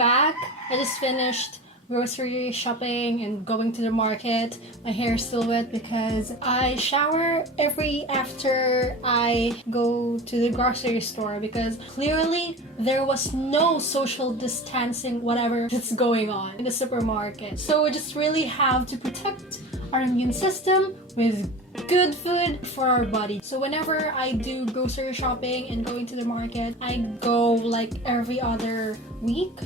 back. I just finished grocery shopping and going to the market. My hair is still wet because I shower after I go to the grocery store, because clearly there was no social distancing whatever that's going on in the supermarket. So we just really have to protect our immune system with good food for our body. So whenever I do grocery shopping and going to the market, I go like every other week,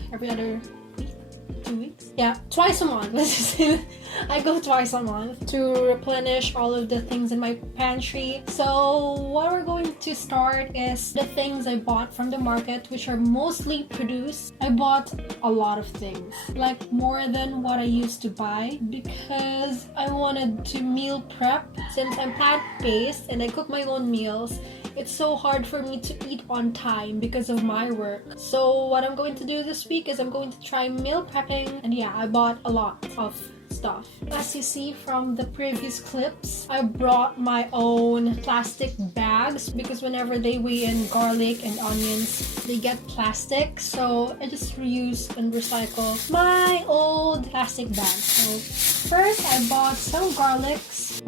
2 weeks? Yeah, twice a month. Let's just say I go twice a month to replenish all of the things in my pantry. So what we're going to start is the things I bought from the market, which are mostly produce. I bought a lot of things, like more than what I used to buy, because I wanted to meal prep. Since I'm plant-based and I cook my own meals, it's so hard for me to eat on time because of my work. So what I'm going to do this week is I'm going to try meal prepping, and yeah, I bought a lot of stuff. As you see from the previous clips, I brought my own plastic bags because whenever they weigh in garlic and onions, they get plastic. So I just reuse and recycle my old plastic bags. So first I bought some garlics.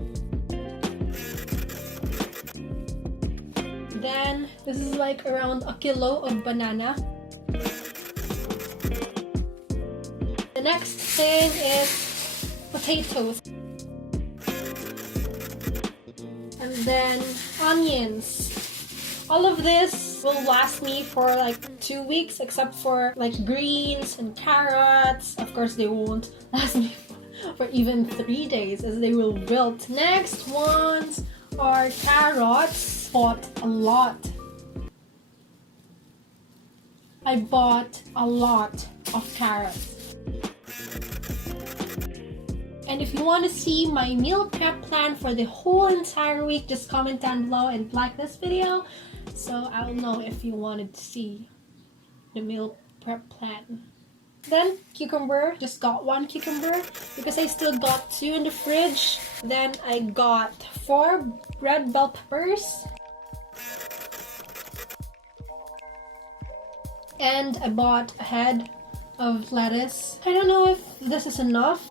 Then this is like around a kilo of banana. The next thing is potatoes. And then onions. All of this will last me for like 2 weeks, except for like greens and carrots. Of course, they won't last me for even 3 days as they will wilt. Next ones are carrots. Bought a lot. I bought a lot of carrots. And if you want to see my meal prep plan for the whole entire week, just comment down below and like this video so I'll know if you wanted to see the meal prep plan. Then cucumber, just got 1 cucumber because I still got 2 in the fridge. Then I got 4 red bell peppers. And I bought a head of lettuce. I don't know if this is enough.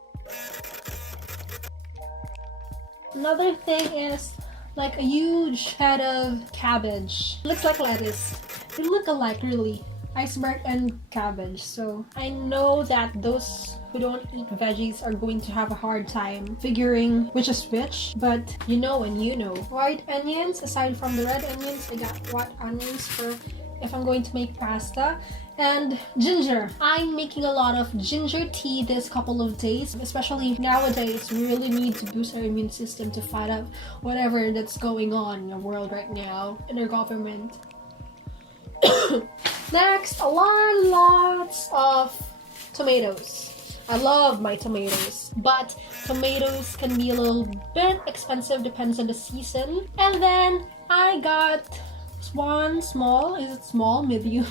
Another thing is like a huge head of cabbage. Looks like lettuce. They look alike really. Iceberg and cabbage. So I know that those who don't eat veggies are going to have a hard time figuring which is which, but you know and you know. White onions, aside from the red onions, I got white onions for if I'm going to make pasta. And ginger. I'm making a lot of ginger tea this couple of days, especially nowadays. We really need to boost our immune system to fight out whatever that's going on in the world right now, in our government. Next, lots of tomatoes. I love my tomatoes, but tomatoes can be a little bit expensive, depends on the season. And then I got one small, is it small, medium?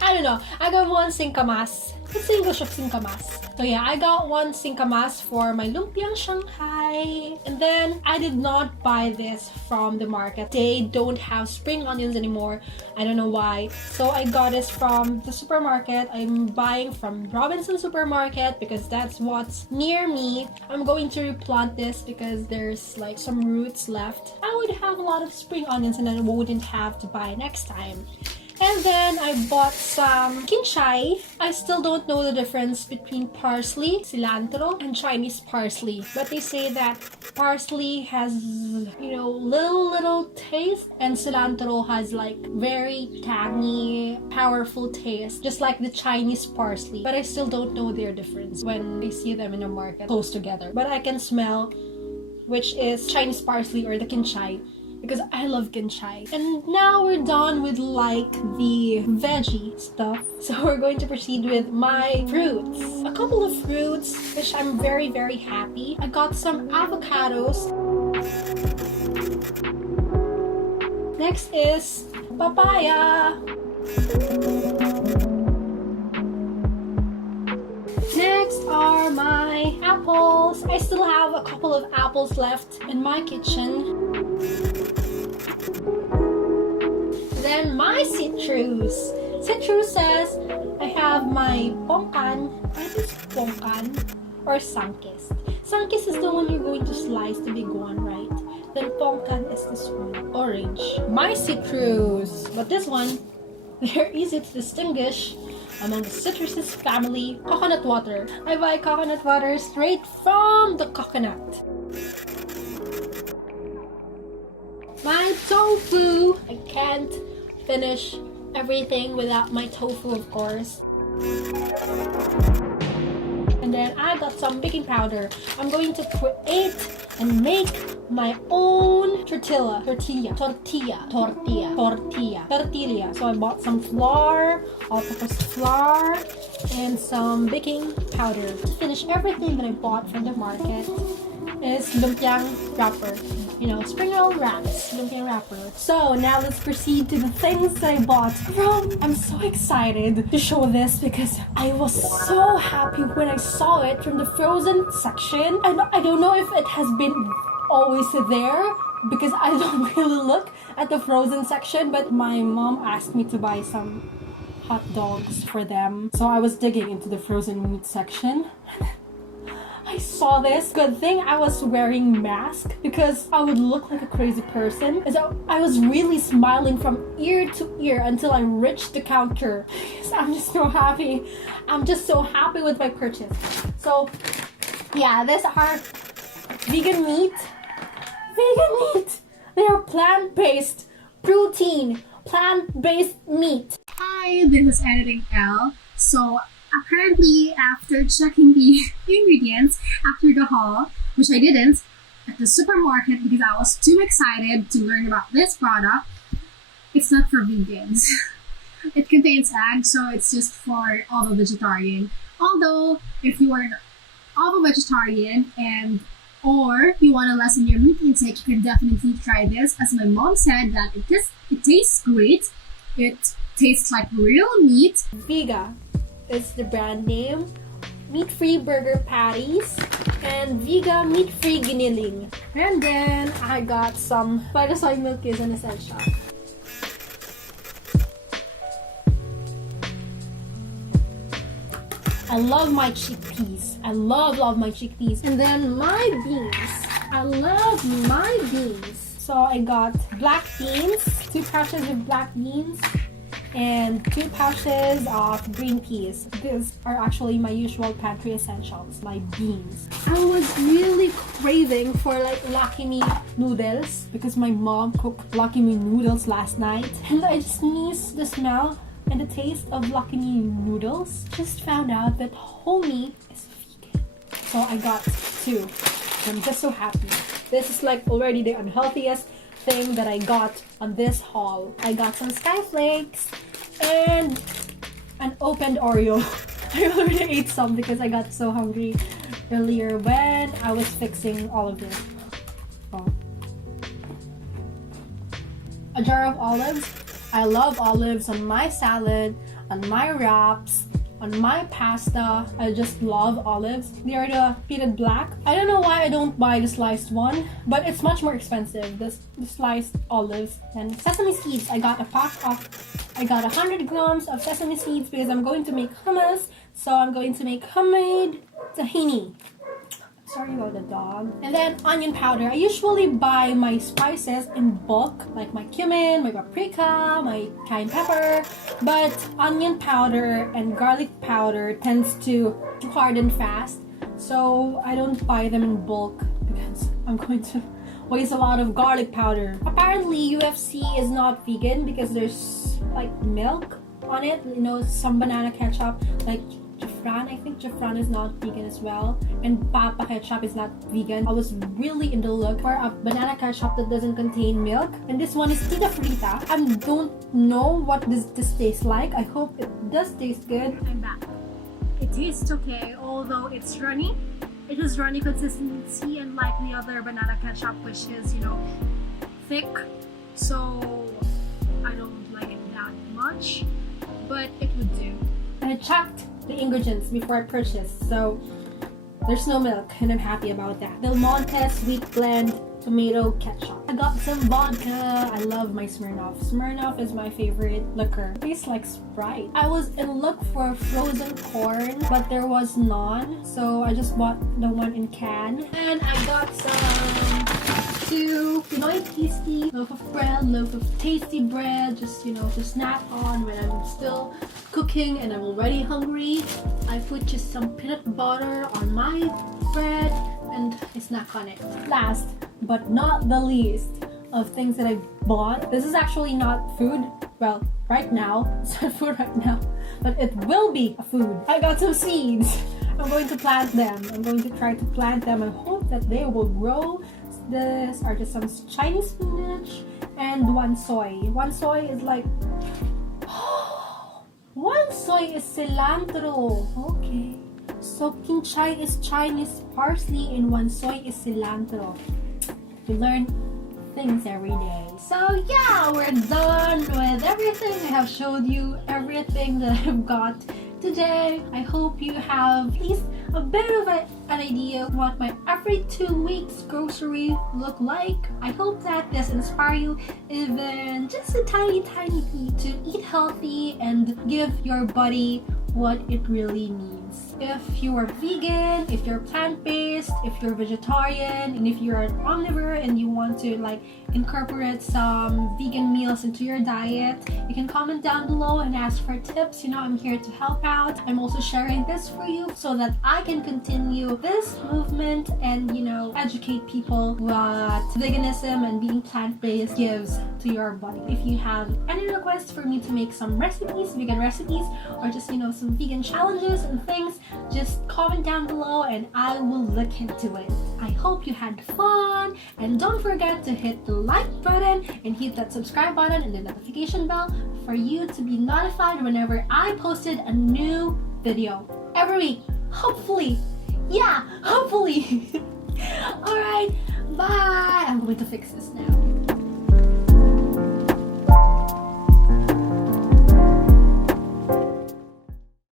I don't know. I got 1 singkamas. What's the English of singkamas? So yeah, I got 1 singkamas for my lumpiang Shanghai. And then I did not buy this from the market. They don't have spring onions anymore. I don't know why. So I got this from the supermarket. I'm buying from Robinson Supermarket because that's what's near me. I'm going to replant this because there's like some roots left. I would have a lot of spring onions and then I wouldn't have to buy next time. And then I bought some kinchay. I still don't know the difference between parsley, cilantro, and Chinese parsley. But they say that parsley has, you know, little taste, and cilantro has like very tangy, powerful taste, just like the Chinese parsley. But I still don't know their difference when I see them in the market close together. But I can smell which is Chinese parsley or the kinchay, because I love kinchay. And now we're done with like the veggie stuff. So we're going to proceed with my fruits. A couple of fruits, which I'm very happy. I got some avocados. Next is papaya. Next are my apples. I still have a couple of apples left in my kitchen. Then my citrus. citruses, I have my pongkan. I think it's pongkan or sunkist. Sunkist is the one you're going to slice the big one, right? Then pongkan is this one, orange. My citrus, but this one, they're easy to distinguish among the citruses family. Coconut water. I buy coconut water straight from the coconut. My tofu. I can't finish everything without my tofu, of course. And then I got some baking powder. I'm going to create and make my own tortilla. So I bought some flour, all-purpose flour, and some baking powder. To finish everything that I bought from the market is lumpiang wrapper. You know, spring roll wraps, lumpiang wrapper. So now let's proceed to the things that I bought from. I'm so excited to show this because I was so happy when I saw it from the frozen section. I don't know if it has been always there because I don't really look at the frozen section, but my mom asked me to buy some hot dogs for them. So I was digging into the frozen meat section. I saw this. Good thing I was wearing mask because I would look like a crazy person. So I was really smiling from ear to ear until I reached the counter. I'm just so happy. I'm just so happy with my purchase. So yeah, these are vegan meat. Vegan meat. They are plant-based protein, plant-based meat. Hi, this is editing Elle. So apparently, after checking the ingredients after the haul, which I didn't, at the supermarket because I was too excited to learn about this product, it's not for vegans. It contains eggs, so it's just for all the vegetarian. Although, if you are all a vegetarian or you want to lessen your meat intake, you can definitely try this. As my mom said, that it tastes great. It tastes like real meat. Vega is the brand name. Meat-free burger patties and Vega meat-free giniling. And then I got some Vita soy milk is an essential. I love my chickpeas. I love my chickpeas. And then my beans. I love my beans. So I got black beans, 2 pouches of black beans, and 2 pouches of green peas. These are actually my usual pantry essentials, my beans. I was really craving for like Lucky Me noodles because my mom cooked Lucky Me noodles last night. And I just missed the smell and the taste of Lucky Me noodles. Just found out that homie is vegan. So I got 2. I'm just so happy. This is like already the unhealthiest thing that I got on this haul. I got some Skyflakes and an opened Oreo. I already ate some because I got so hungry earlier when I was fixing all of this. Oh. A jar of olives. I love olives on my salad, on my wraps, on my pasta. I just love olives. They are the pitted black. I don't know why I don't buy the sliced one, but it's much more expensive, the sliced olives. And sesame seeds, I got 100 grams of sesame seeds because I'm going to make hummus. So I'm going to make homemade tahini. Sorry about the dog. And then onion powder. I usually buy my spices in bulk, like my cumin, my paprika, my cayenne pepper. But onion powder and garlic powder tends to harden fast. So I don't buy them in bulk because I'm going to waste a lot of garlic powder. Apparently UFC is not vegan because there's like milk on it. You know, some banana ketchup, like I think Jafran is not vegan as well, and Papa ketchup is not vegan. I was really in the look for a banana ketchup that doesn't contain milk, and this one is Tita Frita. I don't know what this tastes like. I hope it does taste good. I'm back. It tastes okay, although it's runny. It has runny consistency, unlike the other banana ketchup, which is, you know, thick. So I don't like it that much, but it would do. And I checked the ingredients before I purchased, so there's no milk and I'm happy about that. Del Monte sweet blend tomato ketchup. I got some vodka. I love my Smirnoff. Smirnoff is my favorite liquor. It tastes like Sprite. I was in look for frozen corn, but there was none, so I just bought the one in can. And I got some two Pinoy tasty loaf of tasty bread, just to snack on when I'm still cooking and I'm already hungry. I put just some peanut butter on my bread and I snack on it. Last but not the least of things that I bought. This is actually not food. Well, right now, it's not food right now, but it will be a food. I got some seeds. I'm going to plant them. I'm going to try to plant them and hope that they will grow. This are just some Chinese spinach and one soy. One soy is like one soy is cilantro. Okay. So king chai is Chinese parsley and one soy is cilantro. You learn things every day. So yeah, we're done with everything. I have showed you everything that I've got today. I hope you have at least a bit of an idea of what my every 2 weeks grocery look like. I hope that this inspire you even just a tiny bit to eat healthy and give your body what it really needs. If you are vegan, if you're plant-based, if you're vegetarian, and if you're an omnivore and you want to incorporate some vegan meals into your diet, you can comment down below and ask for tips. I'm here to help out. I'm also sharing this for you so that I can continue this movement and educate people what veganism and being plant-based gives to your body. If you have any requests for me to make some recipes, vegan recipes, or just some vegan challenges and things, just comment down below and I will look into it. I hope you had fun, and don't forget to hit the like button and hit that subscribe button and the notification bell for you to be notified whenever I posted a new video every week. Hopefully. Yeah, hopefully. Alright, bye. I'm going to fix this now.